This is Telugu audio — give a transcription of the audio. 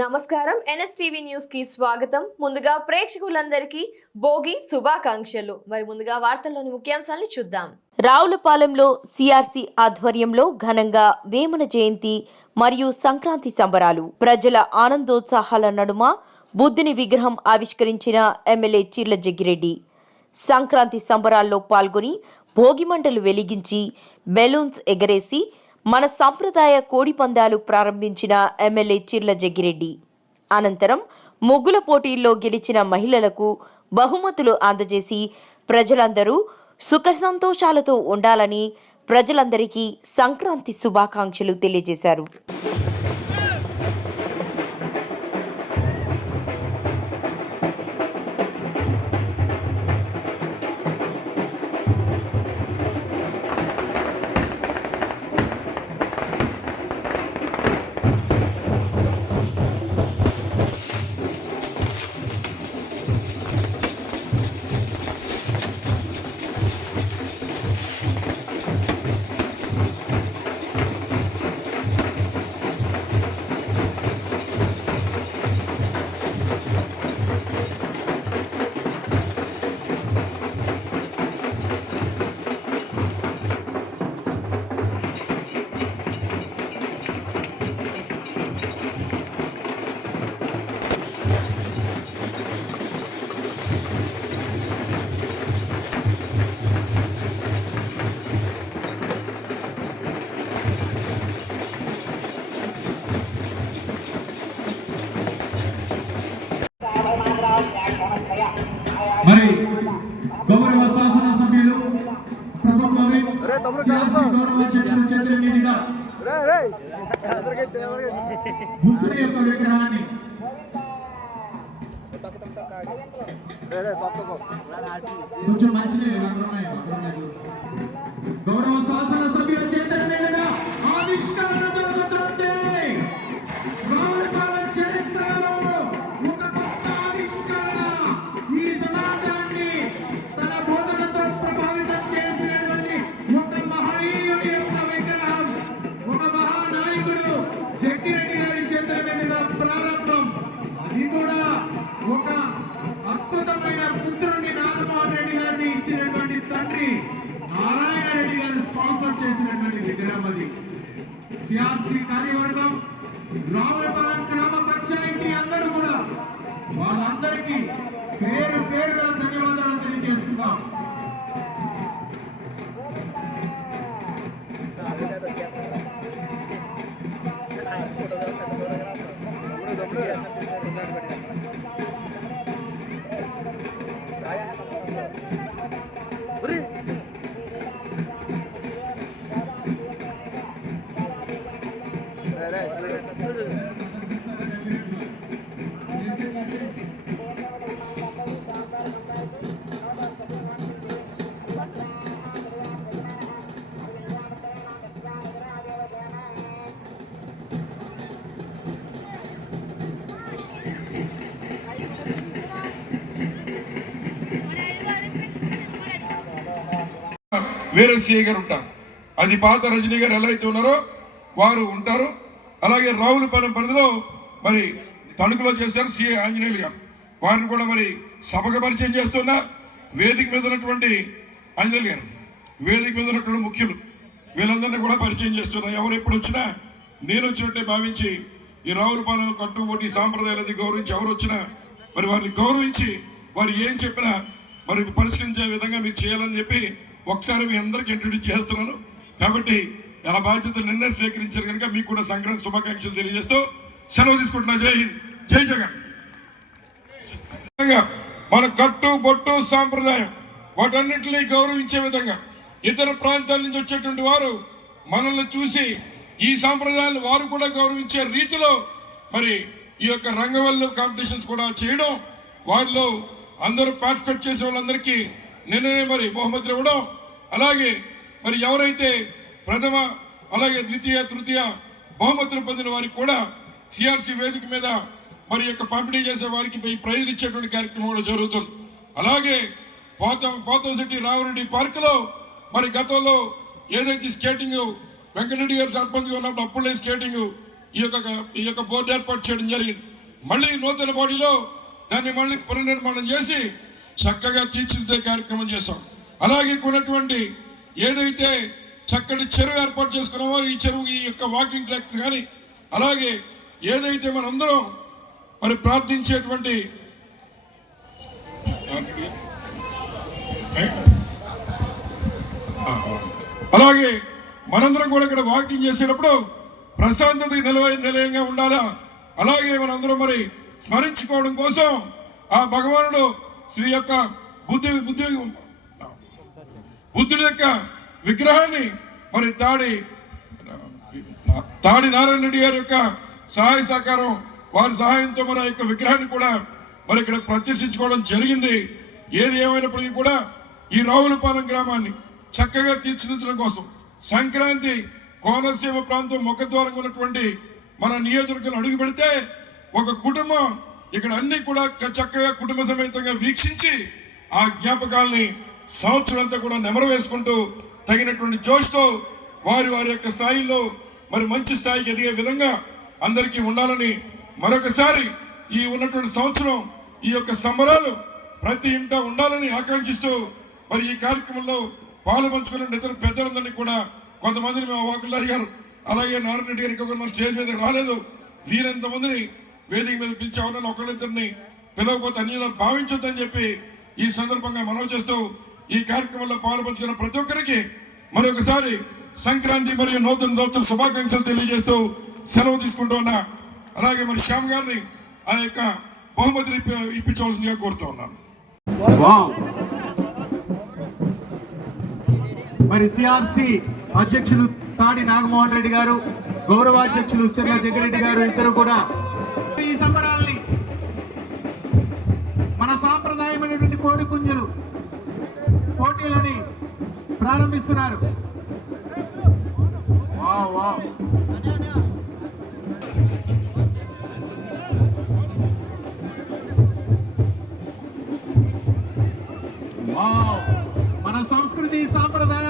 నమస్కారం ఎన్ఎస్టీవీ న్యూస్ కి స్వాగతం. ముందుగా ప్రేక్షకులందరికీ భోగి శుభాకాంక్షలు. మరి ముందుగా వార్తల్లోని ముఖ్యాంశాలను చూద్దాం. రావులపాలెంలో సిఆర్సి ఆధ్వర్యంలో ఘనంగా వేమన జయంతి మరియు సంక్రాంతి సంబరాలు. ప్రజల ఆనందోత్సాహాల నడుమ బుద్ధుని విగ్రహం ఆవిష్కరించిన ఎమ్మెల్యే చీర్ల జగ్గిరెడ్డి సంక్రాంతి సంబరాల్లో పాల్గొని భోగిమంటలు వెలిగించి బెలూన్స్ ఎగరేసి మన సంప్రదాయ కోడి పందాలు ప్రారంభించిన ఎమ్మెల్యే చీర్ల జగ్గిరెడ్డి అనంతరం ముగ్గుల పోటీల్లో గెలిచిన మహిళలకు బహుమతులు అందజేసి ప్రజలందరూ సుఖ సంతోషాలతో ఉండాలని ప్రజలందరికీ సంక్రాంతి శుభాకాంక్షలు తెలియజేశారు. మరి గౌరవ శాసన సభ్యులు ప్రభుత్వ గౌరవ అధ్యక్షులు చేతుల మీదుగా బుద్ధుని యొక్క విగ్రహాన్ని కొంచెం మంచినీళ్ళు గౌరవ శాసన సభ్యుల చేతుల మీదుగా ఆవిష్కరణ జరుగుతుంది. జగ్గిరెడ్డి గారి చేతుల మీదుగా ప్రారంభం. అది కూడా ఒక అద్భుతమైన పుత్రుడిని నాగమోహన్ రెడ్డి గారిని ఇచ్చినటువంటి తండ్రి నారాయణ రెడ్డి గారు స్పాన్సర్ చేసినటువంటి విగ్రహం. అది సిఆర్సి కార్యవర్గం, రావులపాలెం గ్రామ పంచాయతీ అందరూ కూడా వాళ్ళందరికీ పేరు పేరున ధన్యవాదాలు తెలియజేస్తున్నాం. వేరే సిఐ గారు ఉంటారు. అది పాత రజనీ గారు ఎలా అయితే ఉన్నారో వారు ఉంటారు. అలాగే రావులపాలెం పరిధిలో మరి తణుకులో చేశారు సిఐ ఆంజనేయులు గారు. వారిని కూడా మరి సభకు పరిచయం చేస్తున్నా. వేదిక మీద ఉన్నటువంటి ఆంజనేయులు గారు, వేదిక మీద ఉన్నటువంటి ముఖ్యులు, వీళ్ళందరినీ కూడా పరిచయం చేస్తున్నా. ఎవరు ఎప్పుడు వచ్చినా నేను వచ్చినట్టే భావించి ఈ రావులపాలెం కట్టుబడి సాంప్రదాయాలది గౌరవించి ఎవరు వచ్చినా మరి వారిని గౌరవించి వారు ఏం చెప్పినా మరి పరిష్కరించే విధంగా మీరు చేయాలని చెప్పి ఒకసారి మీ అందరికి ఇంట్రడ్యూస్ చేస్తున్నాను. కాబట్టి ఆ బాధ్యత నిన్నే స్వీకరించారు కనుక మీకు కూడా సంక్రాంతి శుభాకాంక్షలు తెలియజేస్తూ సెలవు తీసుకుంటున్నా. జై హింద్, జై జగన్. మన కట్టు బొట్టు సాంప్రదాయం వాటన్నిటినీ గౌరవించే విధంగా ఇతర ప్రాంతాల నుంచి వచ్చేటువంటి వారు మనల్ని చూసి ఈ సాంప్రదాయాలు వారు కూడా గౌరవించే రీతిలో మరి ఈ యొక్క రంగవల్లి కాంపిటీషన్స్ కూడా చేయడం, వారిలో అందరూ పార్టిసిపేట్ చేసే వాళ్ళందరికీ నిన్ననే మరి బహుమతులు ఇవ్వడం, అలాగే మరి ఎవరైతే ప్రథమ అలాగే ద్వితీయ తృతీయ బహుమతులు పొందిన వారికి కూడా సిఆర్సి వేదిక మీద మరి యొక్క పంపిణీ చేసే వారికి ప్రైజులు ఇచ్చేటువంటి కార్యక్రమం కూడా జరుగుతుంది. అలాగే పోతంశెట్టి రామరెడ్డి పార్కులో మరి గతంలో ఏదైతే స్కేటింగ్ వెంకటరెడ్డి గారు సర్పంచ్గా ఉన్నప్పుడు అప్పుడే స్కేటింగ్ ఈ యొక్క బోర్డు ఏర్పాటు చేయడం జరిగింది. మళ్ళీ నూతన బాడీలో దాన్ని మళ్ళీ పునర్నిర్మాణం చేసి చక్కగా తీర్చిదిద్దే కార్యక్రమం చేస్తాం. అలాగే ఉన్నటువంటి ఏదైతే చక్కటి చెరువు ఏర్పాటు చేసుకున్నామో ఈ చెరువు, ఈ యొక్క వాకింగ్ ట్రాక్ కానీ, అలాగే ఏదైతే మనందరం మరి ప్రార్థించేటువంటి అలాగే మనందరం కూడా ఇక్కడ వాకింగ్ చేసేటప్పుడు ప్రశాంతత నిలయంగా ఉండాలా. అలాగే మనందరం మరి స్మరించుకోవడం కోసం ఆ భగవానుడు శ్రీ యొక్క బుద్ధుడి యొక్క విగ్రహాన్ని మరి తాడి నారాయణ రెడ్డి గారి యొక్క సహాయ సహకారం, వారి సహాయంతో మరి ఆ యొక్క విగ్రహాన్ని కూడా మరి ఇక్కడ ప్రతిష్ఠించుకోవడం జరిగింది. ఏది ఏమైనప్పటికీ కూడా ఈ రావులపాలెం గ్రామాన్ని చక్కగా తీర్చిదిద్దడం కోసం సంక్రాంతి కోనసీమ ప్రాంతం ముఖద్వారంగా ఉన్నటువంటి మన నియోజకవర్గంలో అడుగు పెడితే ఒక కుటుంబం ఇక్కడ అన్ని కూడా చక్కగా కుటుంబ సమేతంగా వీక్షించి ఆ జ్ఞాపకాలని సంవత్సరం అంతా కూడా నెమరు వేసుకుంటూ తగినటువంటి జోష్తో వారి యొక్క స్థాయిలో మరి మంచి స్థాయికి ఎదిగే విధంగా అందరికీ ఉండాలని మరొకసారి ఈ ఉన్నటువంటి సంవత్సరం ఈ యొక్క సంబరాలు ప్రతి ఇంట ఉండాలని ఆకాంక్షిస్తూ మరి ఈ కార్యక్రమంలో పాలు పంచుకున్న ఇతర పెద్దలందరినీ కూడా కొంతమందిని మేము వాకుల్లారి గారు అలాగే నారాయణ రెడ్డి గారికి ఒక స్టేజ్ మీద రాలేదు, వీరంతమందిని వేదిక మీద పిలిచామని ఒకళ్ళిద్దరిని పిలవకపోతే అన్నిలా భావించొద్దని చెప్పి ఈ సందర్భంగా మనవి చేస్తూ ఈ కార్యక్రమంలో పాలు పంచుకున్న ప్రతి ఒక్కరికి మరొకసారి సంక్రాంతి మరియు నూతన శుభాకాంక్షలు తెలియజేస్తూ సెలవు తీసుకుంటూ ఉన్నా. అలాగే మరి శ్యామ్ గారిని ఆ యొక్క బహుమతిని ఇప్పించవలసిందిగా కోరుతూ ఉన్నాను. మరి సిఆర్సి అధ్యక్షులు తాడి నాగమోహన్ రెడ్డి గారు, గౌరవాధ్యక్షులు చెర్ల జగ్గిరెడ్డి గారు ఇద్దరు కూడా ఈ సంబరాల్ని మన సాంప్రదాయమైనటువంటి కోడి పుంజులు పోటీలని ప్రారంభిస్తున్నారు. మన సంస్కృతి సాంప్రదాయం